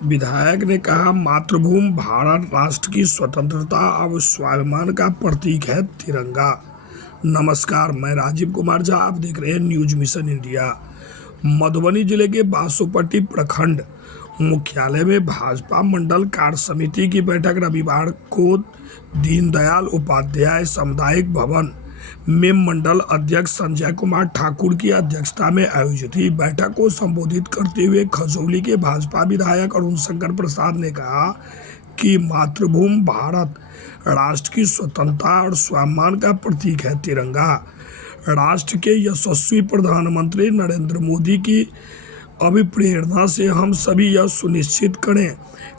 विधायक ने कहा, मातृभूमि भारत राष्ट्र की स्वतंत्रता और स्वाभिमान का प्रतीक है तिरंगा। नमस्कार, मैं राजीव कुमार झा, आप देख रहे हैं न्यूज मिशन इंडिया। मधुबनी जिले के बासोपट्टी प्रखंड मुख्यालय में भाजपा मंडल कार्य समिति की बैठक रविवार को दीनदयाल उपाध्याय सामुदायिक भवन में मंडल अध्यक्ष संजय कुमार ठाकुर की अध्यक्षता में आयोजित हुई। बैठक को संबोधित करते हुए खजौली के भाजपा विधायक अरुण शंकर प्रसाद ने कहा कि मातृभूमि भारत राष्ट्र की स्वतंत्रता और स्वाभिमान का प्रतीक है तिरंगा। राष्ट्र के यशस्वी प्रधानमंत्री नरेंद्र मोदी की अभिप्रेरणा से हम सभी यह सुनिश्चित करें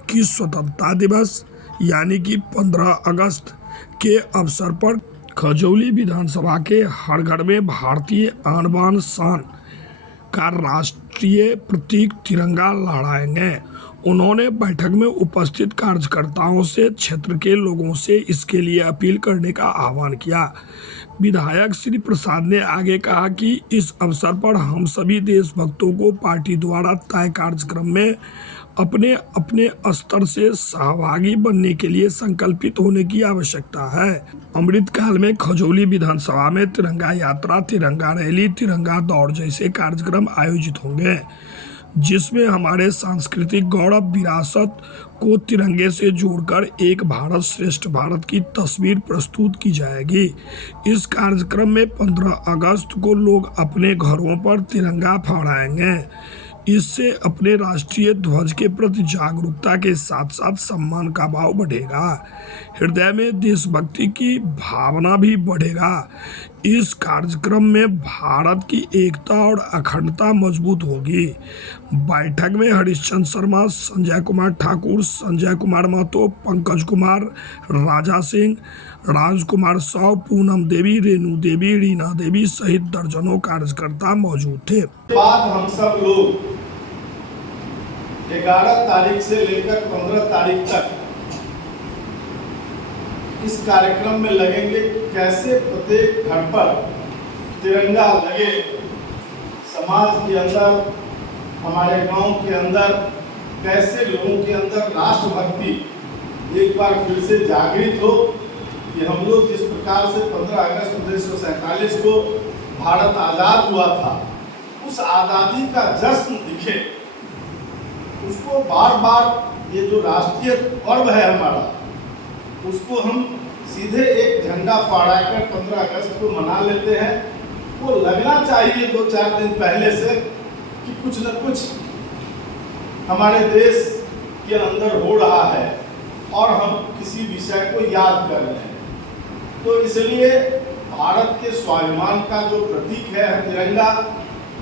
कि स्वतंत्रता दिवस यानी कि 15 अगस्त के अवसर पर खजौली विधानसभा के हर घर में भारतीय आन बान शान का राष्ट्रीय प्रतीक तिरंगा लहराएंगे। उन्होंने बैठक में उपस्थित कार्यकर्ताओं से क्षेत्र के लोगों से इसके लिए अपील करने का आह्वान किया। विधायक श्री प्रसाद ने आगे कहा कि इस अवसर पर हम सभी देशभक्तों को पार्टी द्वारा तय कार्यक्रम में अपने अपने स्तर से सहभागी बनने के लिए संकल्पित होने की आवश्यकता है। अमृतकाल में खजौली विधानसभा में तिरंगा यात्रा, तिरंगा रैली, तिरंगा दौड़ जैसे कार्यक्रम आयोजित होंगे, जिसमें हमारे सांस्कृतिक गौरव विरासत को तिरंगे से जोड़कर एक भारत श्रेष्ठ भारत की तस्वीर प्रस्तुत की जाएगी। इस कार्यक्रम में 15 अगस्त को लोग अपने घरों पर तिरंगा फहराएंगे। इससे अपने राष्ट्रीय ध्वज के प्रति जागरूकता के साथ साथ सम्मान का भाव बढ़ेगा, हृदय में देशभक्ति की भावना भी बढ़ेगा। इस कार्यक्रम में भारत की एकता और अखंडता मजबूत होगी। बैठक में हरिश्चंद्र शर्मा, संजय कुमार ठाकुर, संजय कुमार महतो, पंकज कुमार, राजा सिंह, राजकुमार साव, पूनम देवी, रेणु देवी, रीना देवी सहित दर्जनों कार्यकर्ता मौजूद थे। बाद हम सब लोग 11 तारीख से लेकर 15 तारीख तक इस कार्यक्रम में लगेंगे। कैसे प्रत्येक घर पर तिरंगा लगे, समाज के अंदर, हमारे गांव के अंदर कैसे लोगों के अंदर राष्ट्रभक्ति एक बार फिर से जागृत हो कि हम लोग जिस प्रकार से 15 अगस्त 1947 को भारत आज़ाद हुआ था, उस आज़ादी का जश्न दिखे। उसको बार बार ये जो राष्ट्रीय पर्व है हमारा, उसको हम सीधे एक झंडा फहराकर 15 अगस्त को मना लेते हैं। वो लगना चाहिए 2-4 दिन पहले से कि कुछ न कुछ हमारे देश के अंदर हो रहा है और हम किसी विषय को याद कर रहे हैं। तो इसलिए भारत के स्वाभिमान का जो प्रतीक है तिरंगा,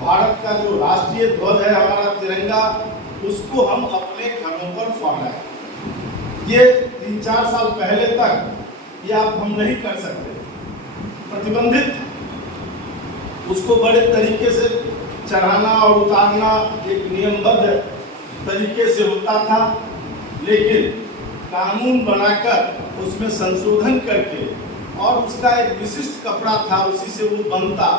भारत का जो राष्ट्रीय ध्वज है हमारा तिरंगा, उसको हम अपने घरों पर फहराएं। ये 3-4 साल पहले तक ये आप हम नहीं कर सकते, प्रतिबंधित। उसको बड़े तरीके से चढ़ाना और उतारना एक नियमबद्ध तरीके से होता था, लेकिन कानून बनाकर उसमें संशोधन करके और उसका एक विशिष्ट कपड़ा था, उसी से वो बनता।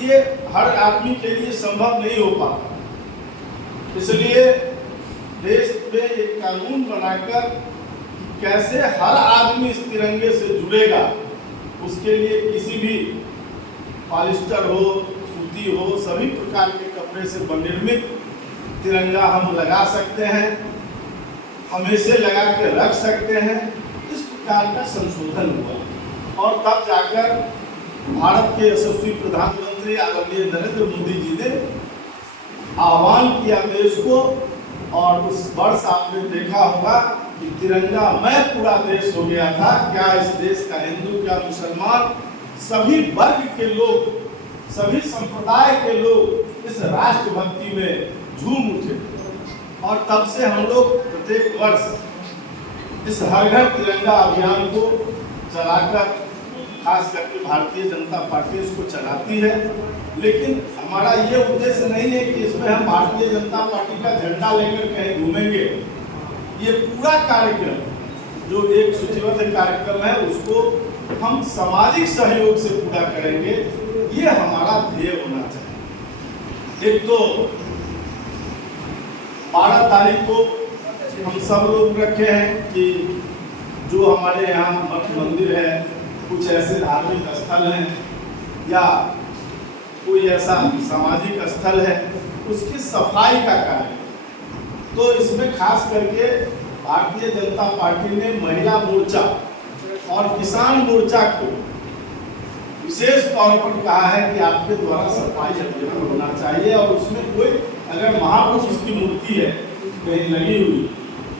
ये हर आदमी के लिए संभव नहीं हो पाता। इसलिए देश में एक कानून बनाकर कैसे हर आदमी इस तिरंगे से जुड़ेगा, उसके लिए किसी भी पॉलिस्टर हो, सूती हो, सभी प्रकार के कपड़े से निर्मित तिरंगा हम लगा सकते हैं, हमेशा लगा के रख सकते हैं। इस प्रकार का संशोधन हुआ और तब जाकर भारत के यशस्वी प्रधानमंत्री आदरणीय नरेंद्र मोदी जी ने आह्वान किया देश को, और उस वर्ष आपने देखा होगा कि तिरंगा में पूरा देश हो गया था। क्या इस देश का हिंदू, क्या मुसलमान, सभी वर्ग के लोग, सभी संप्रदाय के लोग इस राष्ट्रभक्ति में झूम उठे। और तब से हम लोग प्रत्येक वर्ष इस हर घर तिरंगा अभियान को चलाकर, खास करके भारतीय जनता पार्टी इसको चलाती है। लेकिन हमारा ये उद्देश्य नहीं है कि इसमें हम भारतीय जनता पार्टी का झंडा लेकर कहीं घूमेंगे। ये पूरा कार्यक्रम जो एक सूचीबद्ध कार्यक्रम है, उसको हम सामाजिक सहयोग से पूरा करेंगे। ये हमारा ध्येय होना चाहिए। एक तो 12 तारीख को हम सब लोग रखे हैं कि जो हमारे यहाँ मठ मंदिर है, कुछ ऐसे धार्मिक स्थल हैं या कोई ऐसा सामाजिक स्थल है, उसकी सफाई का कार्य। तो इसमें खास करके भारतीय जनता पार्टी ने महिला मोर्चा और किसान मोर्चा को विशेष तौर पर कहा है कि आपके द्वारा सफाई अभियान होना चाहिए और उसमें कोई अगर महापुरुष की मूर्ति है कहीं लगी हुई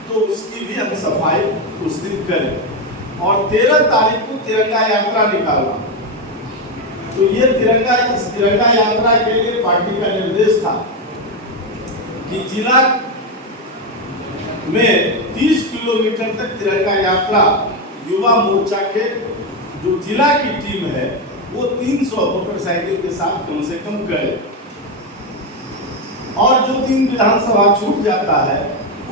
तो उसकी भी हम सफाई उस दिन करें। और 13 तारीख को तिरंगा यात्रा निकालना। तो ये इस तिरंगा यात्रा के लिए पार्टी का निर्देश था कि जिला में 30 किलोमीटर तक तिरंगा यात्रा युवा मोर्चा के जो जिला की टीम है वो 300 मोटरसाइकिल के साथ कम से कम करे। और जो 3 विधानसभा छूट जाता है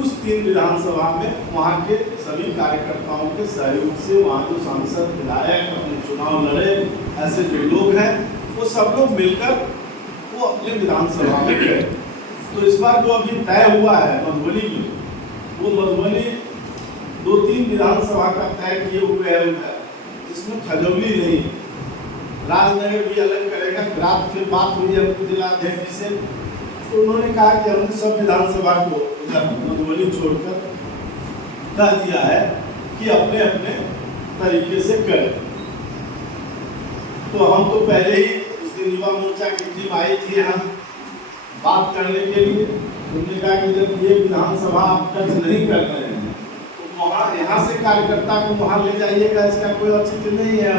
उस 3 विधानसभा में वहाँ के सभी कार्यकर्ताओं के सहयोग से वहाँ जो सांसद विधायक अपने चुनाव लड़े ऐसे जो लोग हैं वो सब लोग मिलकर वो अपने विधानसभा में गए। तो इस बार जो अभी तय हुआ है मधुबनी में, वो मधुबनी 2-3 विधानसभा का तय किए हुए है उधर, जिसमें खजौली नहीं, राजनगर भी अलग करेगा। रात फिर बात हुई है जिलाध्यक्ष से, तो उन्होंने कहा कि हमने सब विधानसभा को उधर मधुबनी छोड़कर कह दिया है कि अपने अपने तरीके से करें। तो हम तो पहले ही उस दिन युवा मोर्चा की टीम आई थी यहाँ बात करने के लिए। उन्होंने कहा कि जब ये विधानसभा आप टच नहीं कर रहे हैं तो वहाँ यहाँ से कार्यकर्ता को वहाँ ले जाइएगा, इसका कोई औचित्य नहीं है।